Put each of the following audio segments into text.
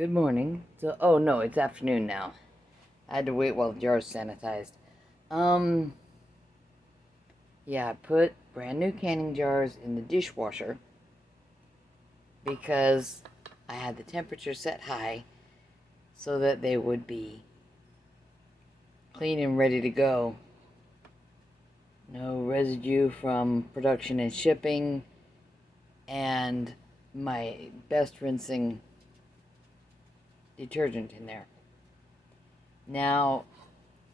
Good morning. Oh no, it's afternoon now. I had to wait while the jar's sanitized. Um, yeah, I put brand new canning jars in the dishwasher because I had the temperature set high so that they would be clean and ready to go. No residue from production and shipping, and my best rinsing detergent in there. Now,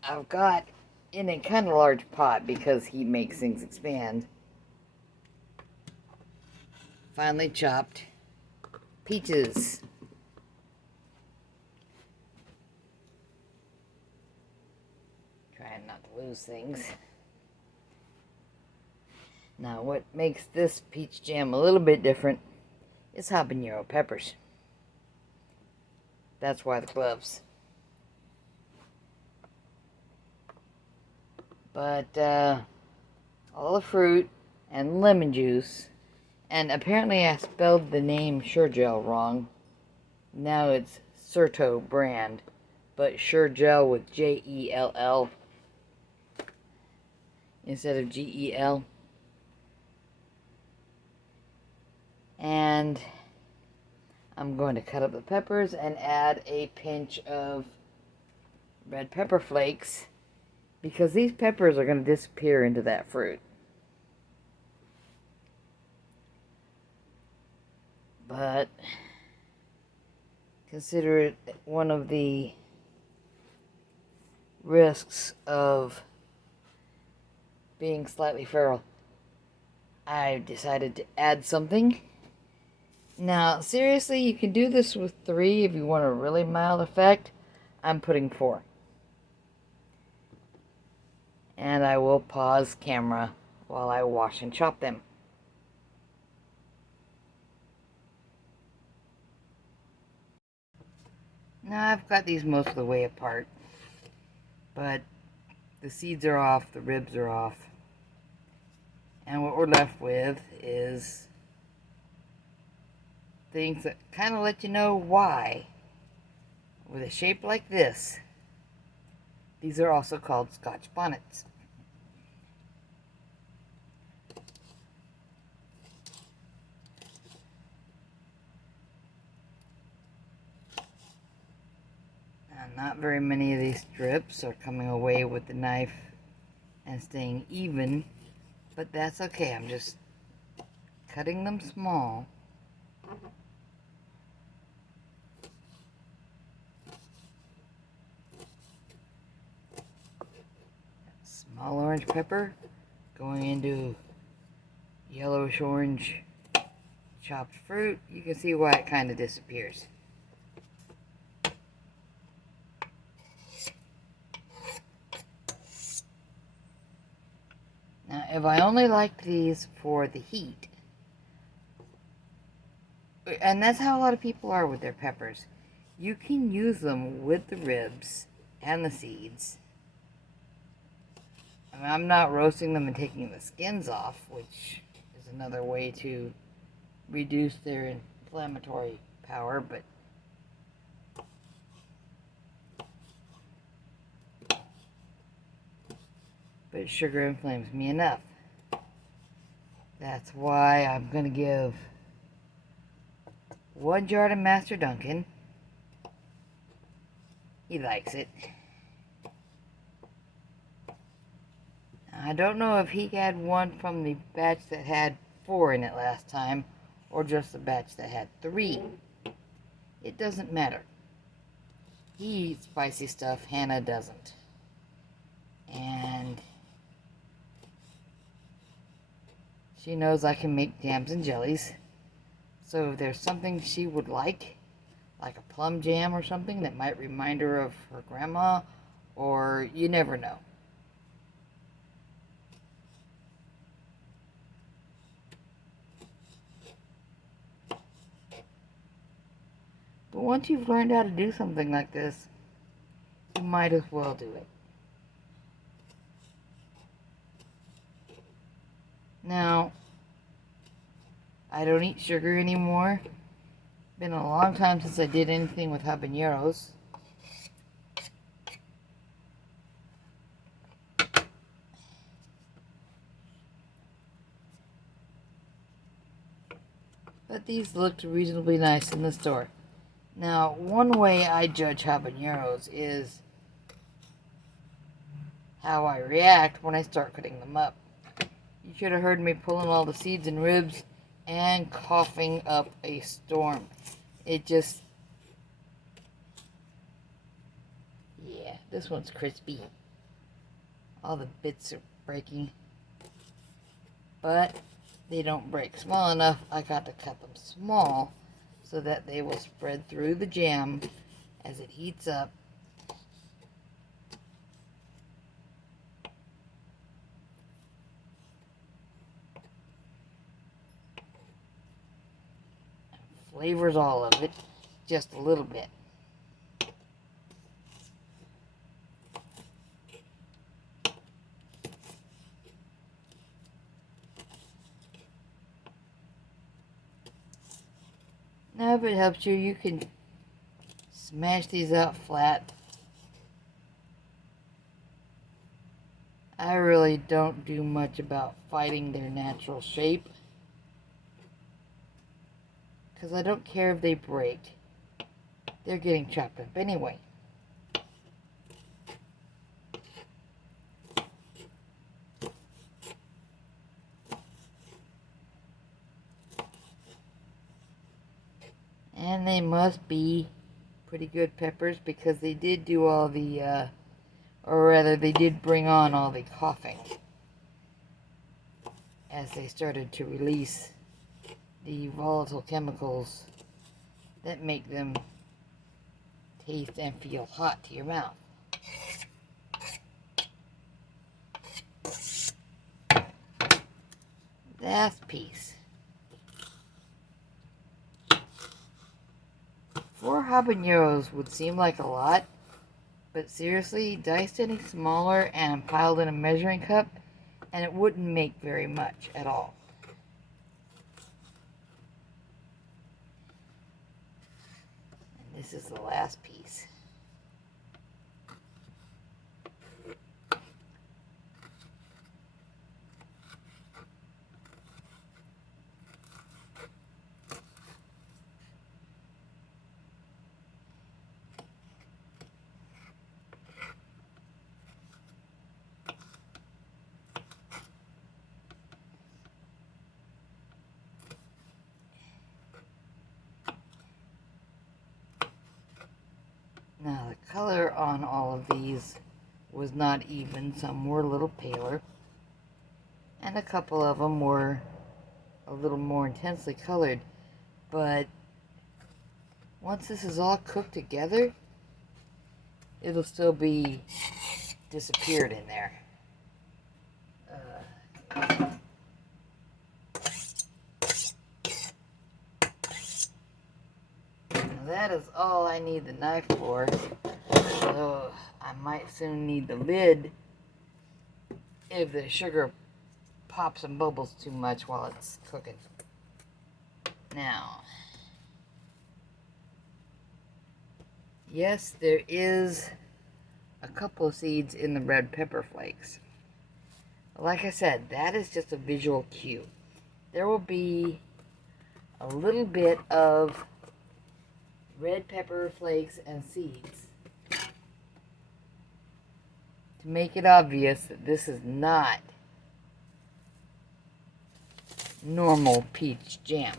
I've got in a kind of large pot because heat makes things expand. Finely chopped peaches. Trying not to lose things. Now, what makes this peach jam a little bit different is habanero peppers. That's why the gloves. But all the fruit and lemon juice, and apparently I spelled the name Sure-Gel wrong. Now it's Certo brand, but Sure-Gel with J-E-L-L instead of G-E-L. And I'm going to cut up the peppers and add a pinch of red pepper flakes because these peppers are going to disappear into that fruit. But consider it one of the risks of being slightly feral. I decided to add something. Now, seriously, you can do this with 3 if you want a really mild effect. I'm putting 4. And I will pause camera while I wash and chop them. Now, I've got these most of the way apart, but the seeds are off, the ribs are off. And what we're left with is things that kind of let you know why. With a shape like this, these are also called Scotch bonnets. Now, not very many of these strips are coming away with the knife and staying even, but that's okay. I'm just cutting them small. Small orange pepper going into yellowish orange chopped fruit. You can see why it kind of disappears. Now, if I only liked these for the heat, and that's how a lot of people are with their peppers, you can use them with the ribs and the seeds. I mean, I'm not roasting them and taking the skins off, which is another way to reduce their inflammatory power, but sugar inflames me enough. That's why I'm going to give 1 jar to Master Duncan. He likes it. I don't know if he had one from the batch that had 4 in it last time, or just the batch that had 3. It doesn't matter. He eats spicy stuff, Hannah doesn't. And she knows I can make jams and jellies. So if there's something she would like a plum jam or something that might remind her of her grandma, or you never know. But once you've learned how to do something like this, you might as well do it. Now, I don't eat sugar anymore, Been a long time since I did anything with habaneros. But these looked reasonably nice in the store. Now, one way I judge habaneros is how I react when I start cutting them up. You should have heard me pulling all the seeds and ribs and coughing up a storm. It just... yeah, this one's crispy. All the bits are breaking. But they don't break small enough. I got to cut them small so that they will spread through the jam as it heats up. Flavors all of it, just a little bit. Now if it helps you, you can smash these out flat. I really don't do much about fighting their natural shape, because I don't care if they break. They're getting chopped up anyway. And they must be pretty good peppers, because they did do all the, or rather they did bring on all the coughing as they started to release the volatile chemicals that make them taste and feel hot to your mouth. Last piece. 4 habaneros would seem like a lot, but seriously, diced any smaller and piled in a measuring cup, and it wouldn't make very much at all. And this is the last piece. Now the color on all of these was not even. Some were a little paler, and a couple of them were a little more intensely colored. But once this is all cooked together, it'll still be disappeared in there. That is all I need the knife for, so I might soon need the lid if the sugar pops and bubbles too much while it's cooking. Now, yes, there is a couple of seeds in the red pepper flakes. Like I said, that is just a visual cue. There will be a little bit of red pepper flakes and seeds to make it obvious that this is not normal peach jam.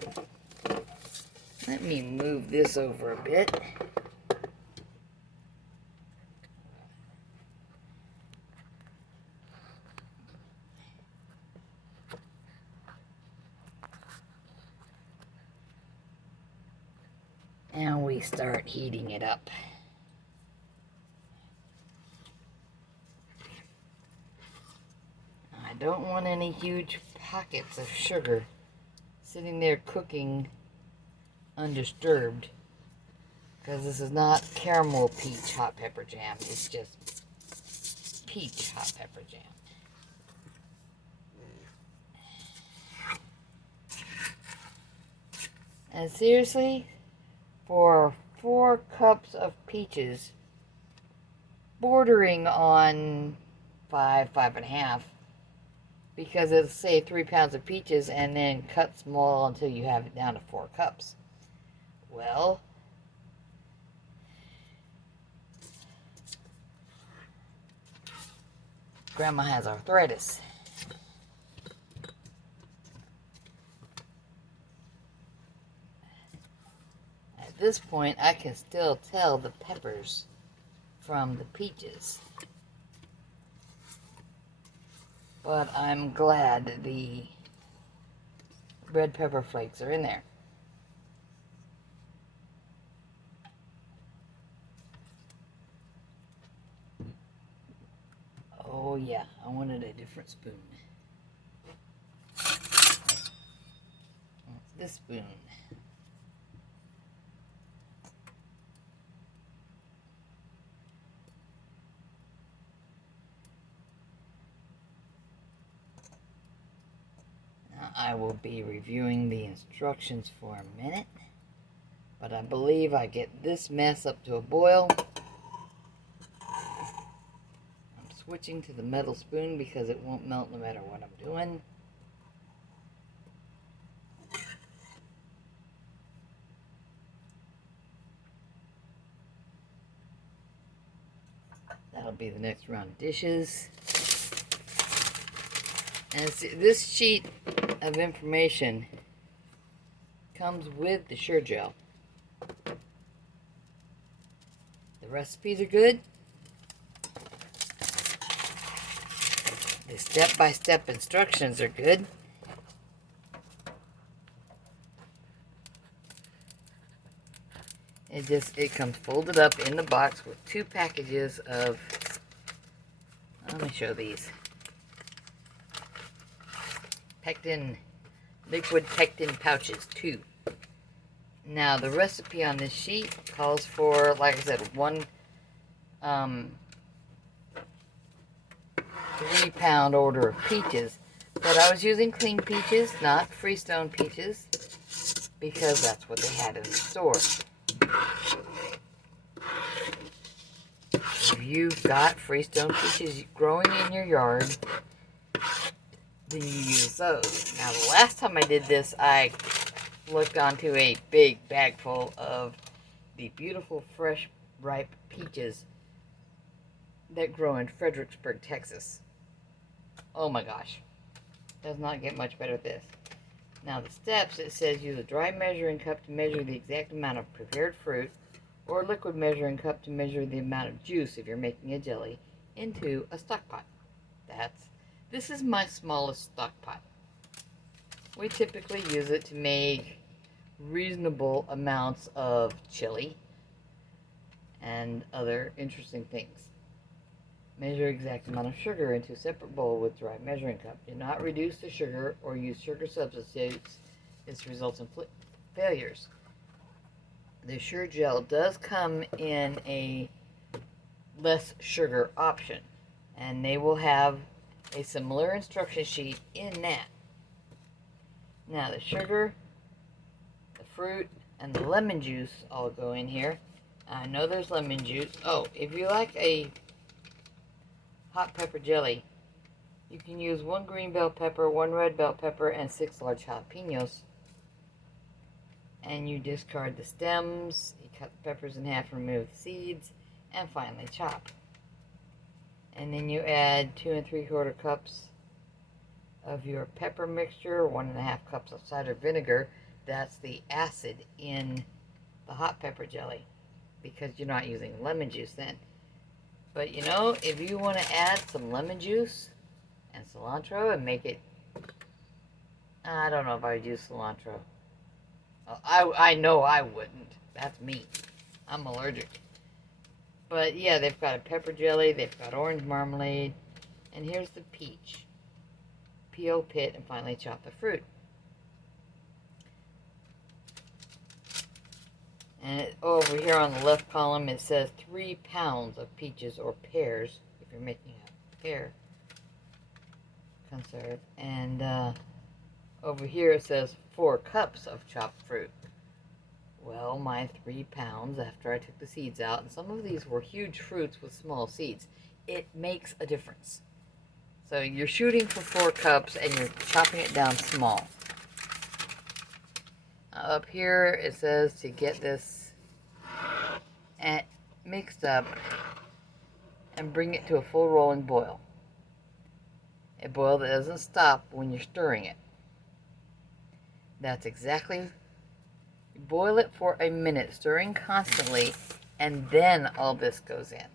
Let me move this over a bit. And we start heating it up. I don't want any huge pockets of sugar sitting there cooking undisturbed, because this is not caramel peach hot pepper jam. It's just peach hot pepper jam. And seriously, for 4 cups of peaches, bordering on 5.5, because it'll say 3 pounds of peaches and then cut small until you have it down to 4 cups. Well, Grandma has arthritis. At this point, I can still tell the peppers from the peaches. But I'm glad the red pepper flakes are in there. Oh yeah, I wanted a different spoon. This spoon. Now I will be reviewing the instructions for a minute, but I believe I get this mess up to a boil. I'm switching to the metal spoon because it won't melt no matter what I'm doing. That'll be the next round of dishes. And see, this sheet of information comes with the Sure Gel. The recipes are good. The step-by-step instructions are good. It comes folded up in the box with 2 packages of, let me show these. Pectin, liquid pectin pouches, 2. Now the recipe on this sheet calls for, like I said, 1 3-pound order of peaches. But I was using clean peaches, not Freestone peaches, because that's what they had in the store. If you've got Freestone peaches growing in your yard, then you use those. Now, the last time I did this, I looked onto a big bag full of the beautiful, fresh, ripe peaches that grow in Fredericksburg, Texas. Oh my gosh. Does not get much better than this. Now, the steps, it says use a dry measuring cup to measure the exact amount of prepared fruit, or a liquid measuring cup to measure the amount of juice, if you're making a jelly, into a stock pot. This is my smallest stock pot. We typically use it to make reasonable amounts of chili and other interesting things. Measure exact amount of sugar into a separate bowl with dry measuring cup. Do not reduce the sugar or use sugar substitutes. This results in failures. The Sure Gel does come in a less sugar option, and they will have a similar instruction sheet in that. Now the sugar, the fruit, and the lemon juice all go in here. I know there's lemon juice. Oh, if you like a hot pepper jelly, you can use 1 green bell pepper, 1 red bell pepper, and 6 large jalapenos. And you discard the stems, you cut the peppers in half, remove the seeds, and finally chop. And then you add 2 3/4 cups of your pepper mixture, 1.5 cups of cider vinegar. That's the acid in the hot pepper jelly, because you're not using lemon juice then. But you know, if you want to add some lemon juice and cilantro and make it, I don't know if I would use cilantro. I know I wouldn't. That's me. I'm allergic. But yeah, they've got a pepper jelly, they've got orange marmalade, and here's the peach. Peel, pit, and finally chop the fruit. And over here on the left column, it says 3 pounds of peaches or pears, if you're making a pear conserve. And over here it says 4 cups of chopped fruit. Well, all my 3 pounds after I took the seeds out. And some of these were huge fruits with small seeds. It makes a difference. So you're shooting for 4 cups and you're chopping it down small. Up here it says to get this mixed up and bring it to a full rolling boil. A boil that doesn't stop when you're stirring it. That's exactly. Boil it for a minute, stirring constantly, and then all this goes in.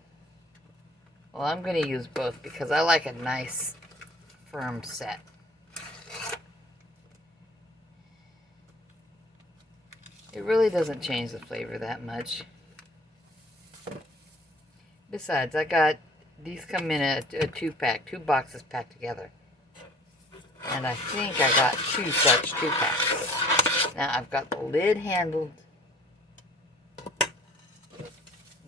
Well, I'm going to use both because I like a nice firm set. It really doesn't change the flavor that much. Besides, I got, these come in a 2-pack, 2 boxes packed together. And I think I got 2 such 2-packs. Now I've got the lid handled.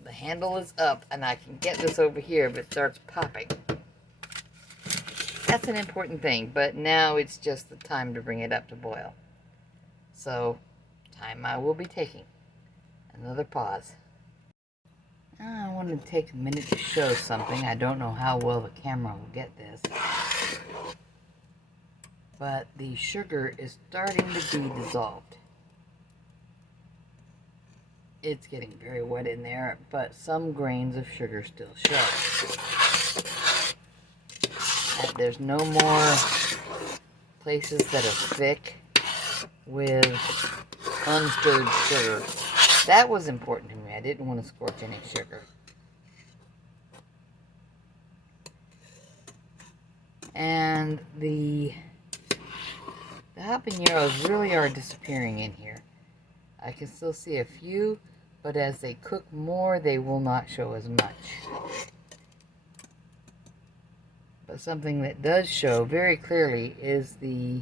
The handle is up and I can get this over here if it starts popping. That's an important thing, but now it's just the time to bring it up to boil. So, time I will be taking. Another pause. Now I want to take a minute to show something. I don't know how well the camera will get this. But the sugar is starting to be dissolved. It's getting very wet in there, but some grains of sugar still show. And there's no more places that are thick with unstirred sugar. That was important to me. I didn't want to scorch any sugar. And the habaneros really are disappearing in here. I can still see a few, but as they cook more, they will not show as much. But something that does show very clearly is the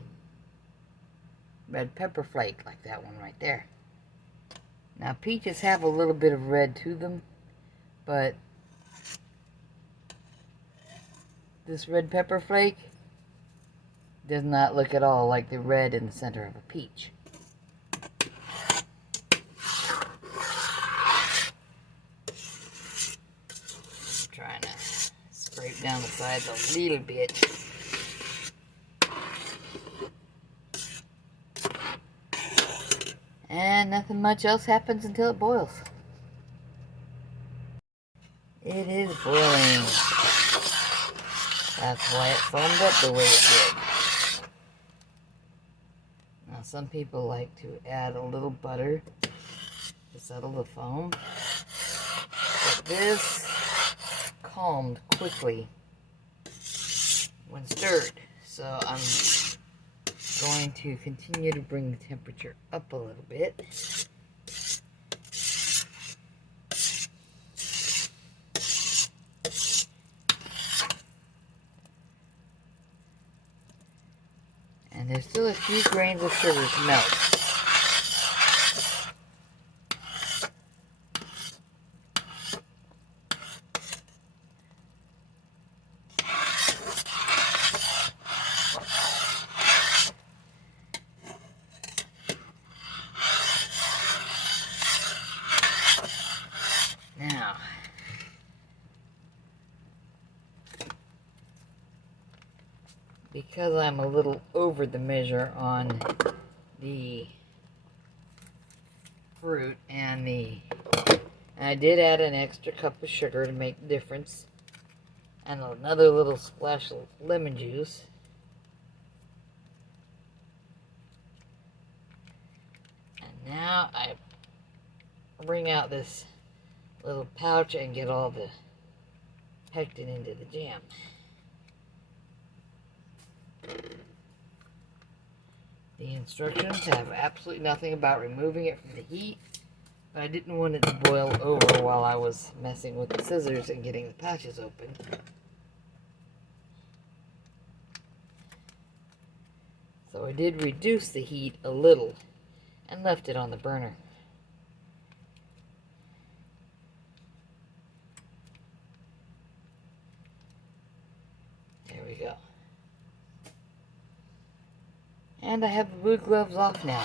red pepper flake, like that one right there. Now, peaches have a little bit of red to them, but this red pepper flake does not look at all like the red in the center of a peach. I'm trying to scrape down the sides a little bit. And nothing much else happens until it boils. It is boiling. That's why it foamed up the way it did. Now some people like to add a little butter to settle the foam. But this calmed quickly when stirred. So I'm going to continue to bring the temperature up a little bit. And there's still a few grains of sugar to melt. Now, because I'm a little over the measure on the fruit and I did add an extra cup of sugar to make the difference, and another little splash of lemon juice. And now I bring out this little pouch and get all the pectin into the jam. The instructions have absolutely nothing about removing it from the heat, but I didn't want it to boil over while I was messing with the scissors and getting the pouches open. So I did reduce the heat a little and left it on the burner. There we go. And I have the wood gloves off now.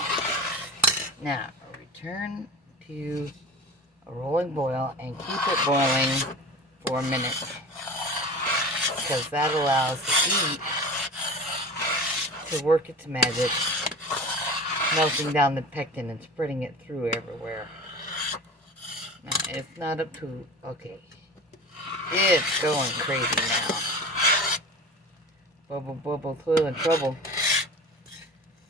Now, return to a rolling boil and keep it boiling for a minute, because that allows the heat to work its magic, melting down the pectin and spreading it through everywhere. Now, it's not up to... okay. It's going crazy now. Bubble, bubble, toil and trouble.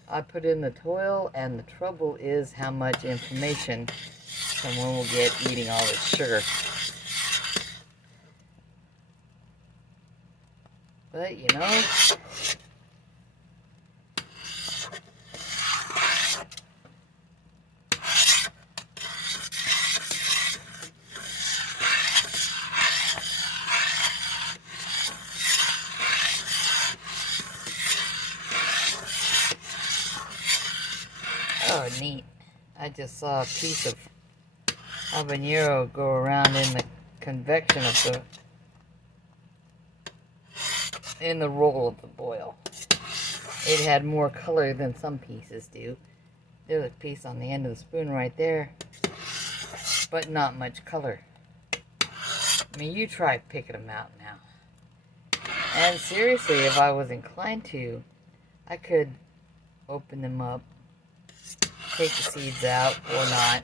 I put in the toil, and the trouble is how much inflammation someone will get eating all this sugar. But, you know... oh, neat. I just saw a piece of habanero go around in the convection of the roll of the boil. It had more color than some pieces do. There's a piece on the end of the spoon right there, but not much color. I mean, you try picking them out now. And seriously, if I was inclined to, I could open them up, take the seeds out or not,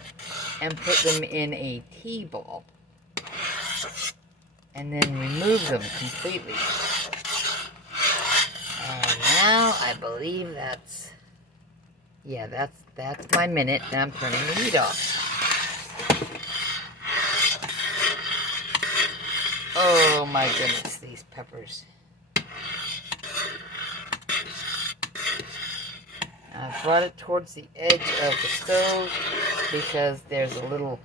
and put them in a tea ball, and then remove them completely. Now I believe that's, yeah, that's my minute, and I'm turning the heat off. Oh my goodness, these peppers. I brought it towards the edge of the stove because there's a little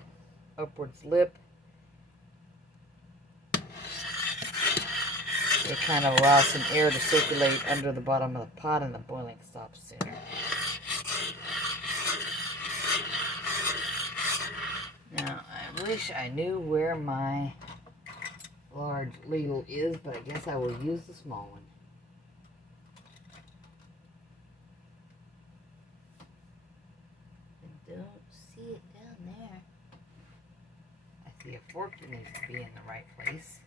upwards lip. It kind of allows some air to circulate under the bottom of the pot, and the boiling stops sooner. Now, I wish I knew where my large ladle is, but I guess I will use the small one. I don't see it down there. I see a fork that needs to be in the right place.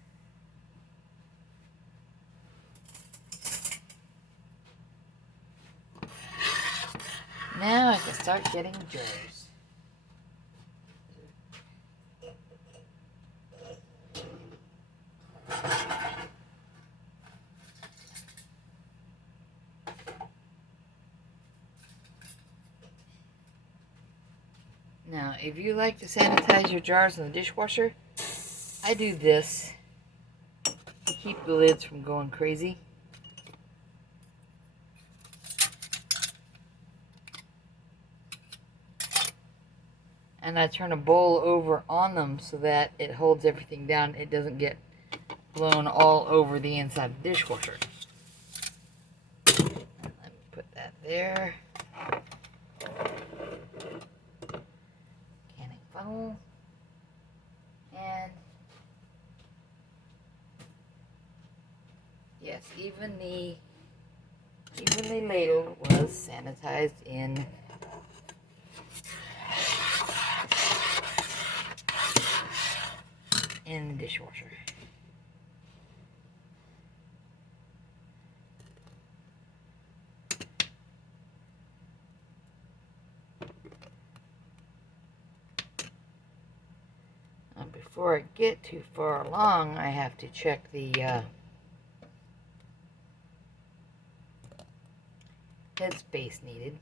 Now I can start getting jars. Now, if you like to sanitize your jars in the dishwasher, I do this to keep the lids from going crazy. And I turn a bowl over on them so that it holds everything down. It doesn't get blown all over the inside of the dishwasher. Let me put that there. Canning funnel. And yes, even the ladle was sanitized in the dishwasher. Now, before I get too far along, I have to check the headspace needed.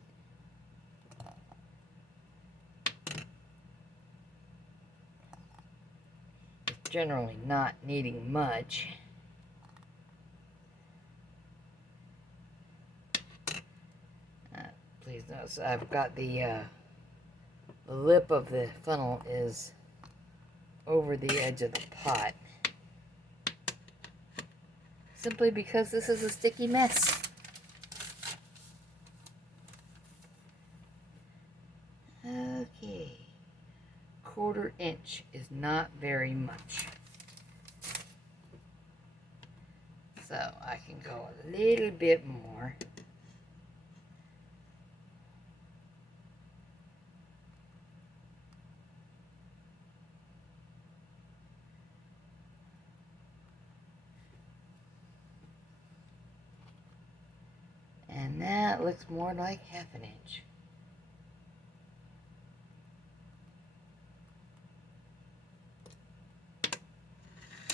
It's generally not needing much. Please notice I've got the lip of the funnel is over the edge of the pot, simply because this is a sticky mess. Okay, 1/4 inch is not very much, so I can go a little bit more. That looks more like half an inch.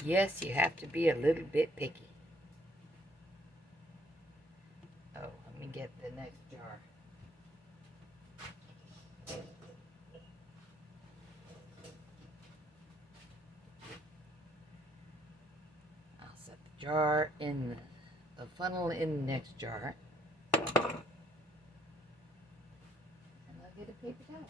Yes, you have to be a little bit picky. Oh, let me get the next jar. I'll set the jar in the funnel in the next jar. And I'll get a paper towel.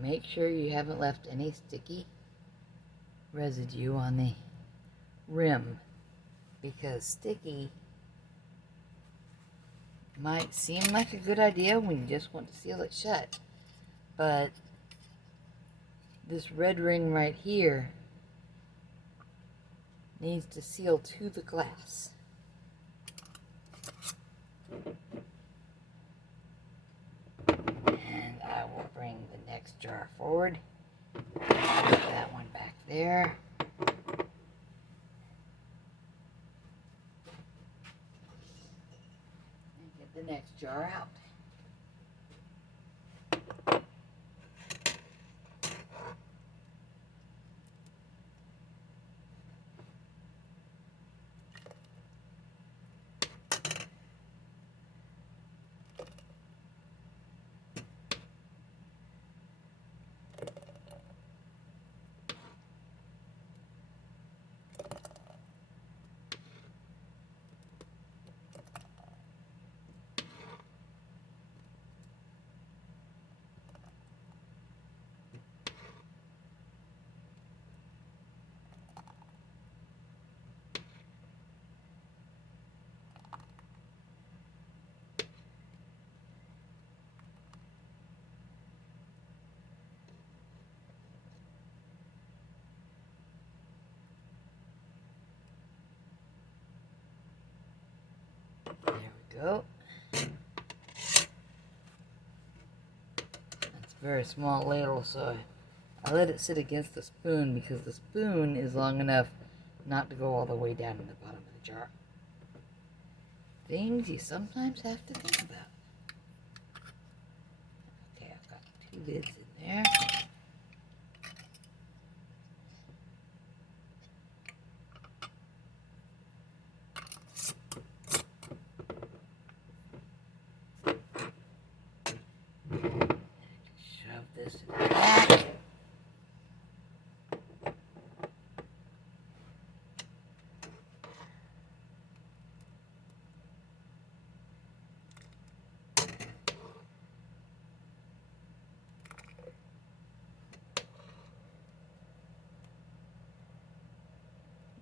Make sure you haven't left any sticky residue on the rim, because sticky might seem like a good idea when you just want to seal it shut, but this red ring right here needs to seal to the glass. And I will bring the next jar forward. Put that one back there. And get the next jar out. There we go. That's a very small ladle, so I let it sit against the spoon because the spoon is long enough not to go all the way down to the bottom of the jar. Things you sometimes have to think about. Okay, I've got 2 lids in there. Shove this in the back.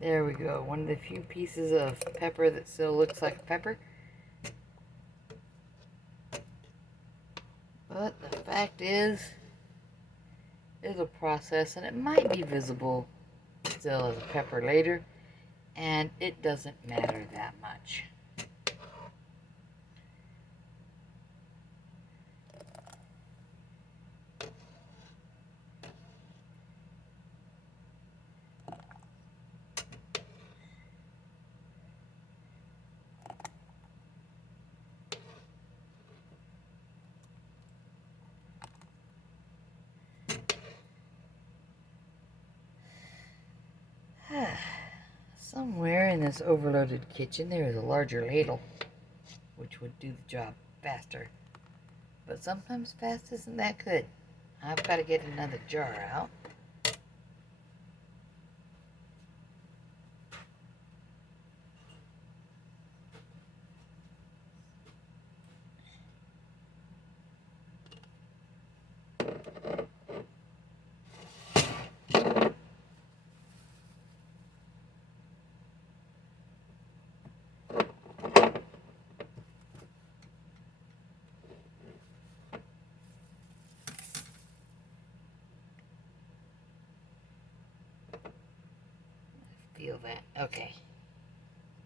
There we go. One of the few pieces of pepper that still looks like pepper. But the fact is, it'll process and it might be visible still as a pepper later, and it doesn't matter that much. Somewhere in this overloaded kitchen there is a larger ladle, which would do the job faster. But sometimes fast isn't that good. I've got to get another jar out. Feel that. Okay.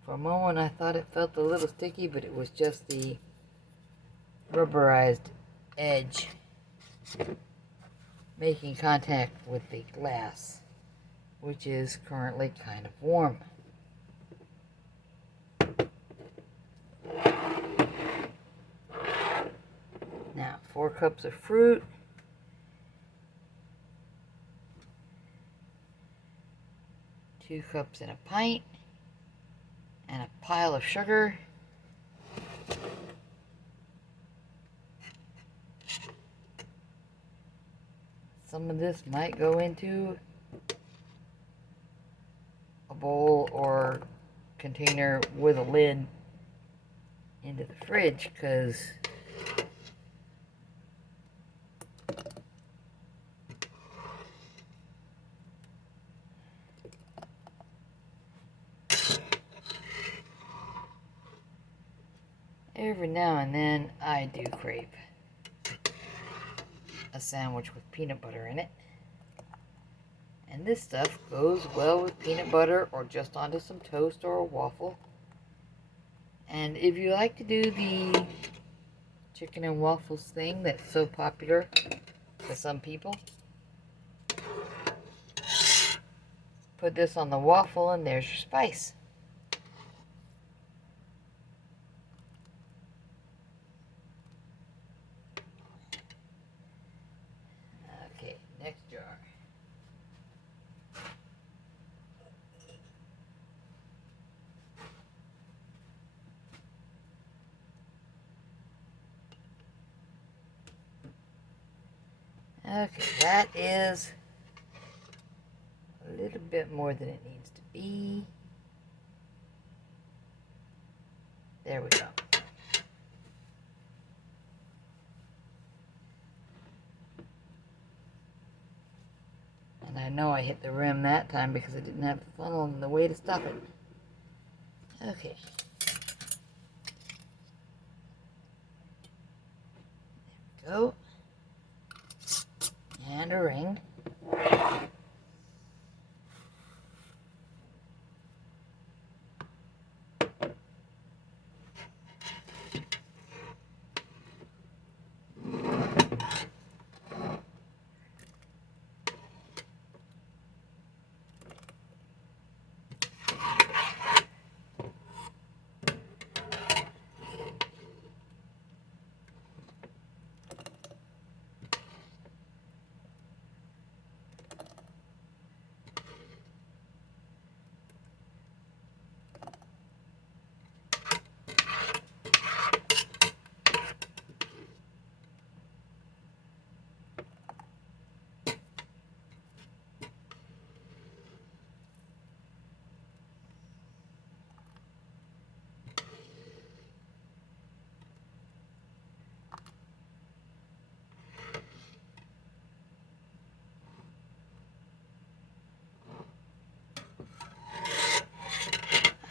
For a moment I thought it felt a little sticky, but it was just the rubberized edge making contact with the glass, which is currently kind of warm. Now, 4 cups of fruit, 2 cups in a pint, and a pile of sugar. Some of this might go into a bowl or container with a lid into the fridge, because every now and then I do crave a sandwich with peanut butter in it. And this stuff goes well with peanut butter or just onto some toast or a waffle. And if you like to do the chicken and waffles thing that's so popular to some people, put this on the waffle and there's your spice. Okay, next jar. Okay, that is a little bit more than it needs to be. There we go. And I know I hit the rim that time because I didn't have the funnel and the way to stop it. Okay. There we go. And a ring.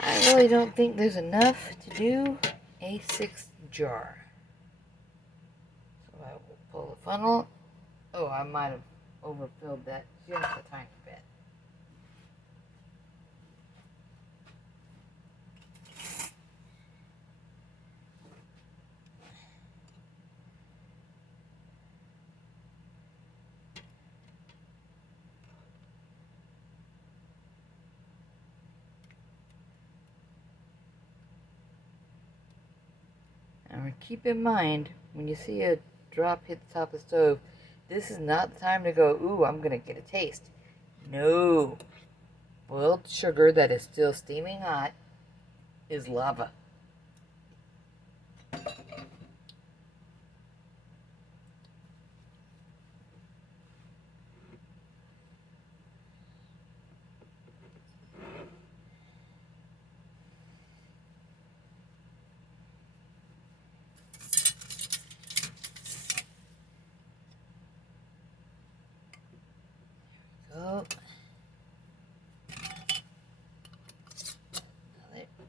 I really don't think there's enough to do a 6th jar. So I will pull the funnel. Oh, I might have overfilled that just a tiny bit. Now keep in mind, when you see a drop hit the top of the stove, this is not the time to go, ooh, I'm going to get a taste. No. Boiled sugar that is still steaming hot is lava. Go.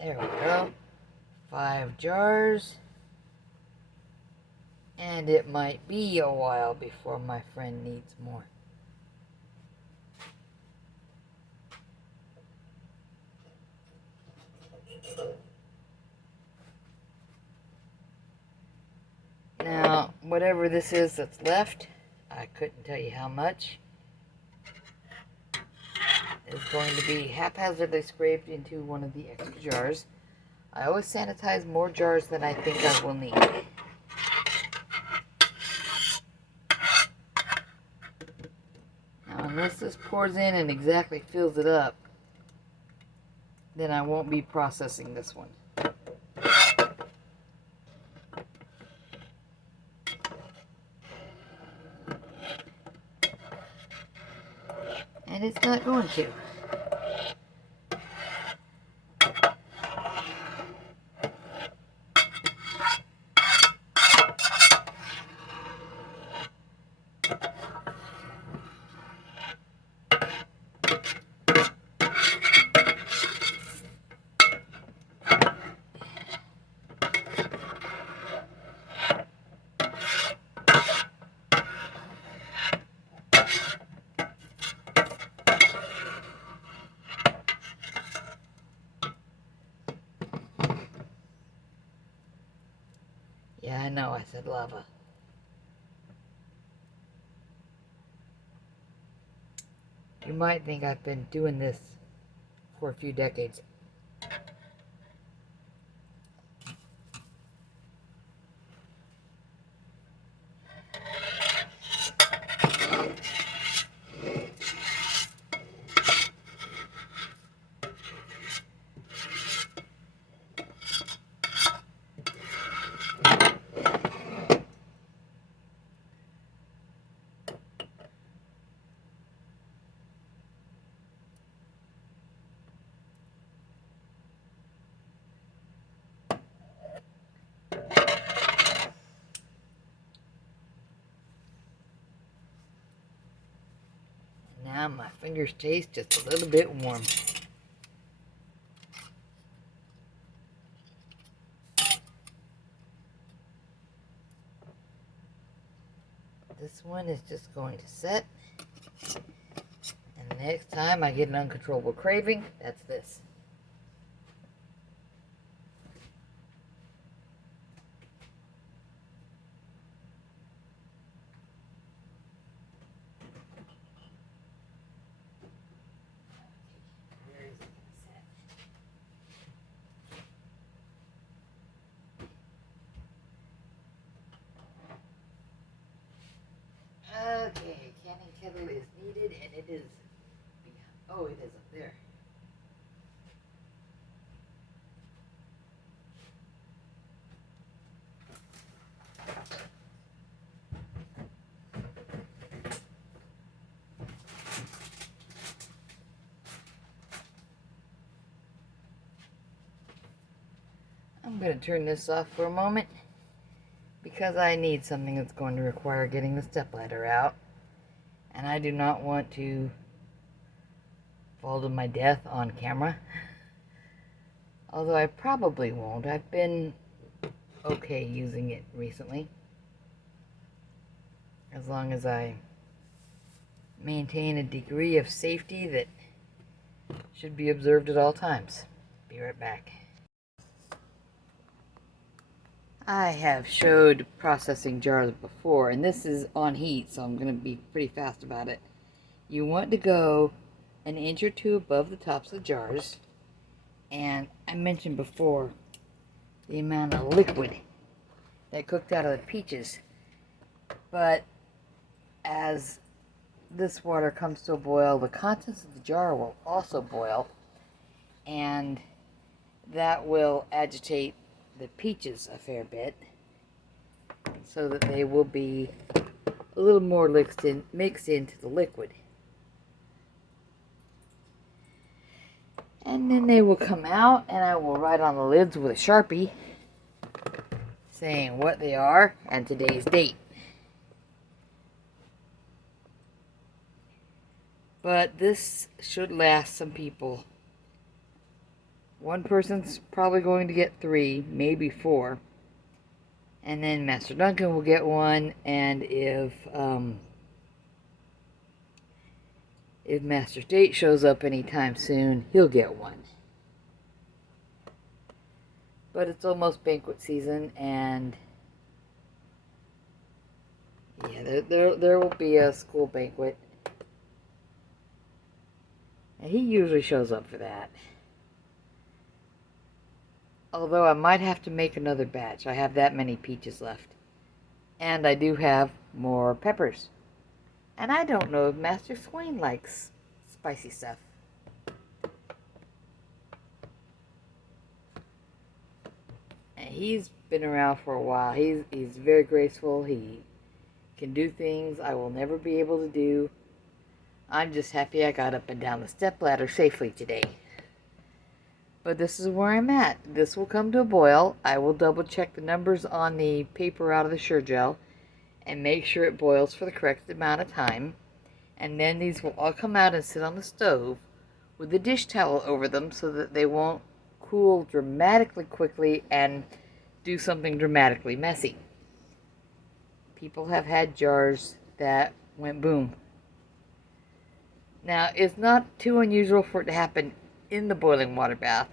There we go. 5 jars. And it might be a while before my friend needs more. whatever this is that's left, I couldn't tell you how much, is going to be haphazardly scraped into one of the extra jars. I always sanitize more jars than I think I will need. Now, unless this pours in and exactly fills it up, then I won't be processing this one. And it's not going to. Yeah, I know, I said lava. You might think I've been doing this for a few decades. Now my fingers taste just a little bit warm. This one is just going to set. And the next time I get an uncontrollable craving, that's this. Okay, canning kettle is needed, and it is. Oh, it is up there. I'm going to turn this off for a moment because I need something that's going to require getting the stepladder out, and I do not want to fall to my death on camera. Although I probably won't. I've been okay using it recently, as long as I maintain a degree of safety that should be observed at all times. Be right back. I have showed processing jars before, and this is on heat, so I'm going to be pretty fast about it. You want to go an inch or two above the tops of the jars, and I mentioned before the amount of liquid that cooked out of the peaches, but as this water comes to a boil, the contents of the jar will also boil, and that will agitate the peaches a fair bit, so that they will be a little more mixed into the liquid. And then they will come out, and I will write on the lids with a Sharpie saying what they are and today's date. But this should last some people. One person's probably going to get 3, maybe 4. And then Master Duncan will get 1, and if Master State shows up anytime soon, he'll get 1. But it's almost banquet season, and Yeah, there will be a school banquet. And he usually shows up for that. Although I might have to make another batch. I have that many peaches left. And I do have more peppers. And I don't know if Master Swain likes spicy stuff. And he's been around for a while. He's very graceful. He can do things I will never be able to do. I'm just happy I got up and down the stepladder safely today. But this is where I'm at. This will come to a boil. I will double check the numbers on the paper out of the Sure-Gel and make sure it boils for the correct amount of time. And then these will all come out and sit on the stove with a dish towel over them so that they won't cool dramatically quickly and do something dramatically messy. People have had jars that went boom. Now, it's not too unusual for it to happen in the boiling water bath.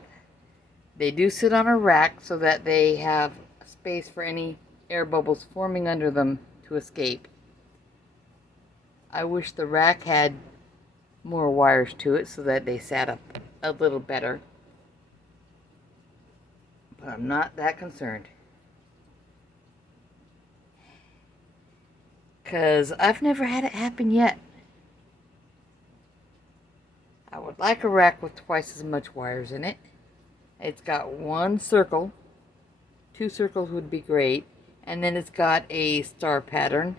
They do sit on a rack so that they have space for any air bubbles forming under them to escape. I wish the rack had more wires to it so that they sat up a little better. But I'm not that concerned. Because I've never had it happen yet. I would like a rack with twice as much wires in it. It's got one circle. 2 circles would be great. And then it's got a star pattern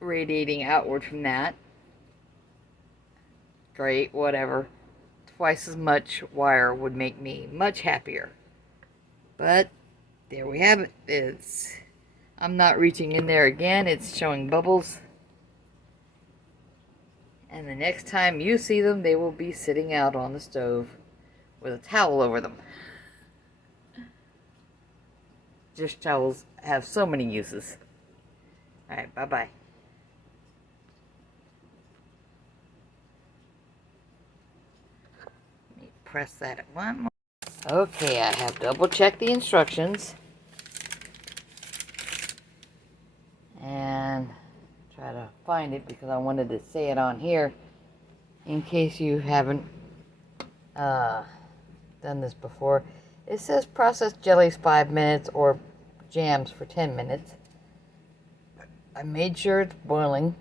radiating outward from that. Great, whatever. Twice as much wire would make me much happier. But there we have it. I'm not reaching in there again. It's showing bubbles. And the next time you see them, they will be sitting out on the stove with a towel over them. Dish towels have so many uses. Alright, bye-bye. Let me press that one more. Okay, I have double-checked the instructions. And try to find it because I wanted to say it on here in case you haven't done this before. It says process jellies 5 minutes or jams for 10 minutes. I made sure it's boiling.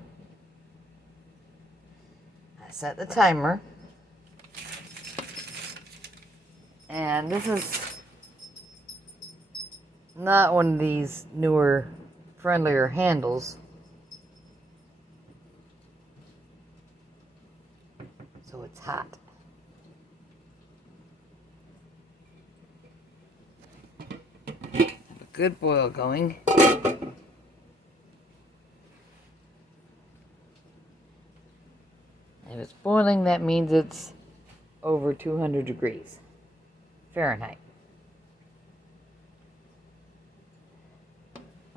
I set the timer. And this is not one of these newer, friendlier handles. So it's hot. Have a good boil going. If it's boiling, that means it's over 200 degrees Fahrenheit.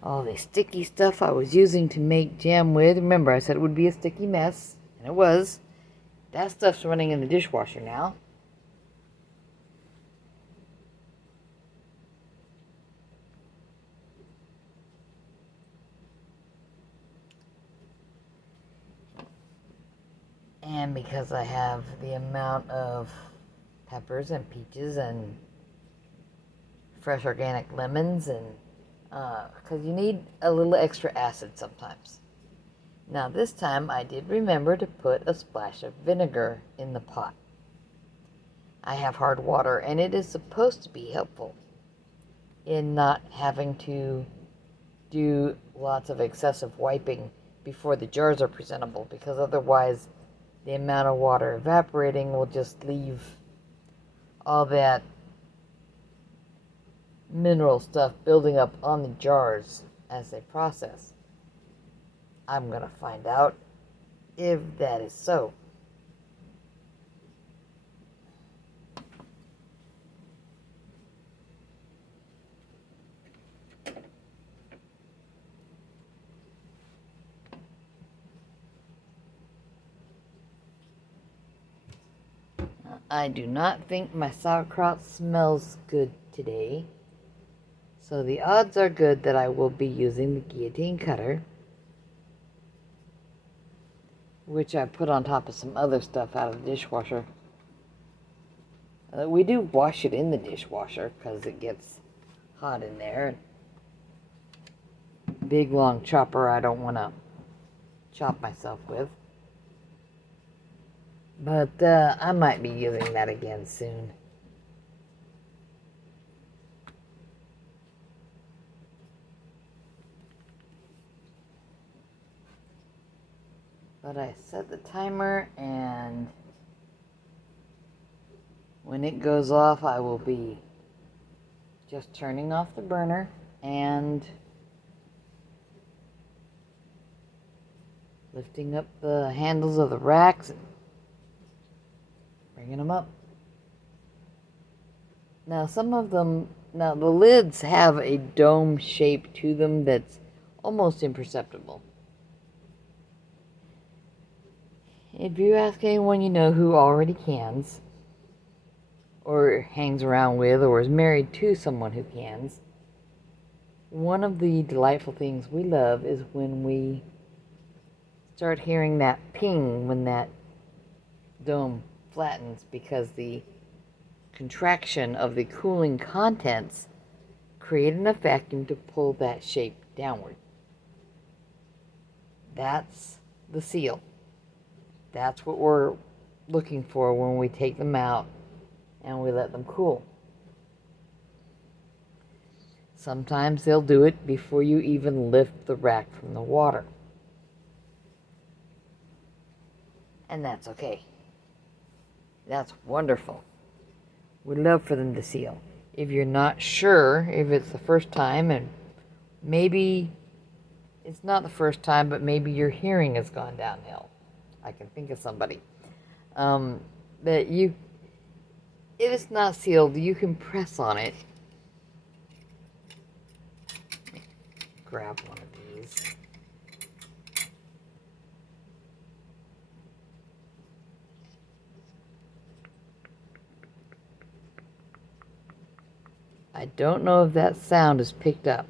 All the sticky stuff I was using to make jam with, remember I said it would be a sticky mess, and it was. That stuff's running in the dishwasher now. And because I have the amount of peppers and peaches and fresh organic lemons, and because you need a little extra acid sometimes. Now this time I did remember to put a splash of vinegar in the pot. I have hard water and it is supposed to be helpful in not having to do lots of excessive wiping before the jars are presentable, because otherwise the amount of water evaporating will just leave all that mineral stuff building up on the jars as they process. I'm going to find out if that is so. I do not think my sauerkraut smells good today. So the odds are good that I will be using the guillotine cutter, which I put on top of some other stuff out of the dishwasher. We do wash it in the dishwasher because it gets hot in there. Big long chopper I don't want to chop myself with. But I might be using that again soon. But I set the timer, and when it goes off, I will be just turning off the burner and lifting up the handles of the racks and bringing them up. Now the lids have a dome shape to them that's almost imperceptible. If you ask anyone you know who already cans, or hangs around with, or is married to someone who cans, one of the delightful things we love is when we start hearing that ping when that dome flattens, because the contraction of the cooling contents create enough vacuum to pull that shape downward. That's the seal. That's what we're looking for when we take them out and we let them cool. Sometimes they'll do it before you even lift the rack from the water. And that's okay. That's wonderful. We love for them to seal. If you're not sure if it's the first time, and maybe it's not the first time, but maybe your hearing has gone downhill. I can think of somebody. That if it's not sealed, you can press on it. Grab one of these. I don't know if that sound is picked up.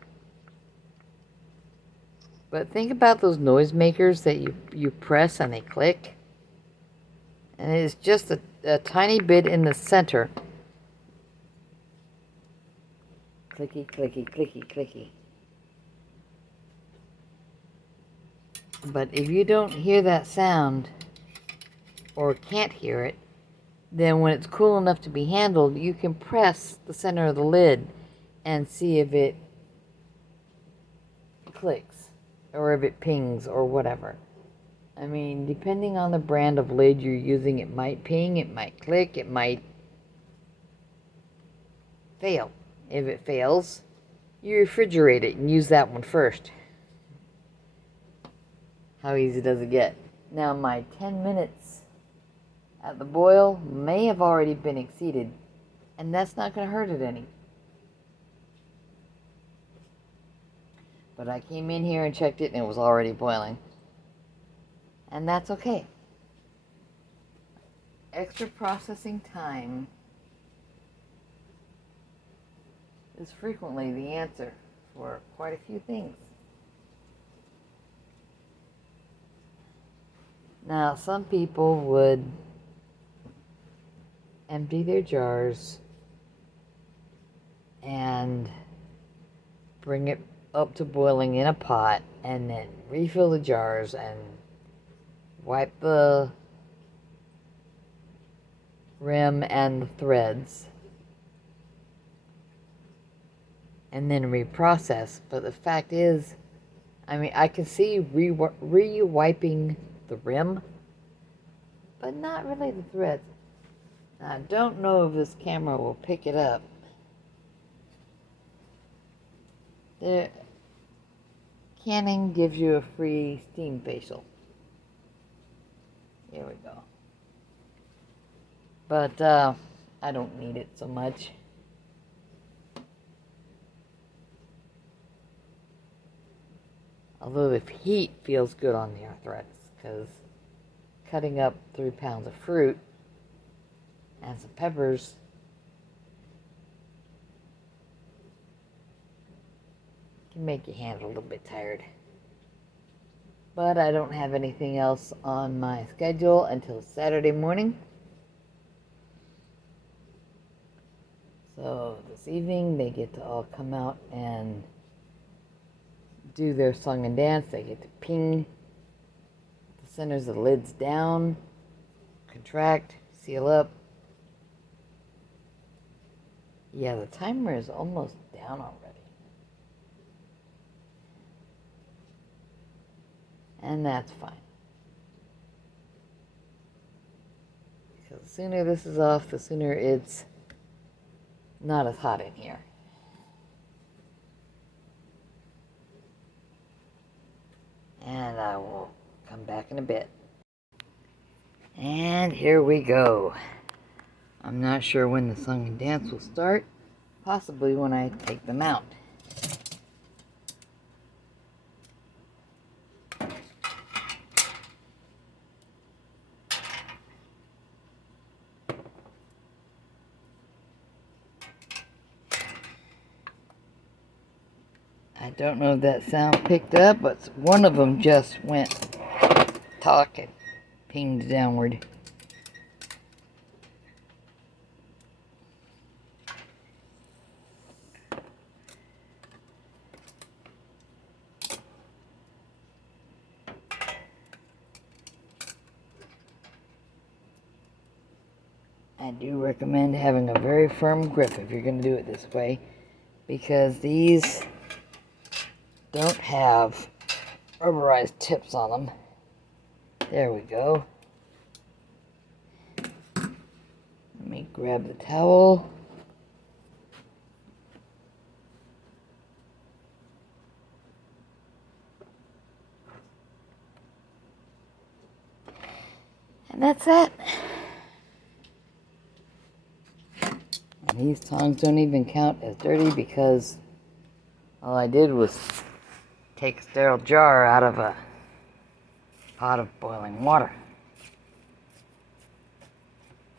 But think about those noisemakers that you press and they click. And it's just a tiny bit in the center. Clicky, clicky, clicky, clicky. But if you don't hear that sound, or can't hear it, then when it's cool enough to be handled, you can press the center of the lid and see if it clicks, or if it pings, or whatever. I mean, depending on the brand of lid you're using, it might ping, it might click, it might fail. If it fails, you refrigerate it and use that one first. How easy does it get? Now, my 10 minutes at the boil may have already been exceeded, and that's not going to hurt it any. But I came in here and checked it, and it was already boiling. And that's okay. Extra processing time is frequently the answer for quite a few things. Now, some people would empty their jars and bring it up to boiling in a pot, and then refill the jars and wipe the rim and the threads, and then reprocess. But the fact is, I mean, I can see re-wiping the rim, but not really the threads. Now, I don't know if this camera will pick it up. Canning gives you a free steam facial. Here we go. But I don't need it so much. Although the heat feels good on the arthritis, because cutting up 3 pounds of fruit and some peppers make your hand a little bit tired. But I don't have anything else on my schedule until Saturday morning. So this evening they get to all come out and do their song and dance. They get to ping the centers of the lids down, contract, seal up. Yeah, the timer is almost down already. And that's fine. Because the sooner this is off, the sooner it's not as hot in here. And I will come back in a bit. And here we go. I'm not sure when the song and dance will start. Possibly when I take them out. I don't know if that sound picked up, but one of them just went talking, pinged downward. I do recommend having a very firm grip if you're going to do it this way, because these don't have rubberized tips on them. There we go. Let me grab the towel. And that's that. And these tongs don't even count as dirty because all I did was take a sterile jar out of a pot of boiling water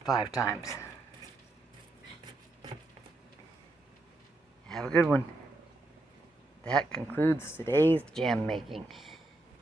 5 times. Have a good one. That concludes today's jam making.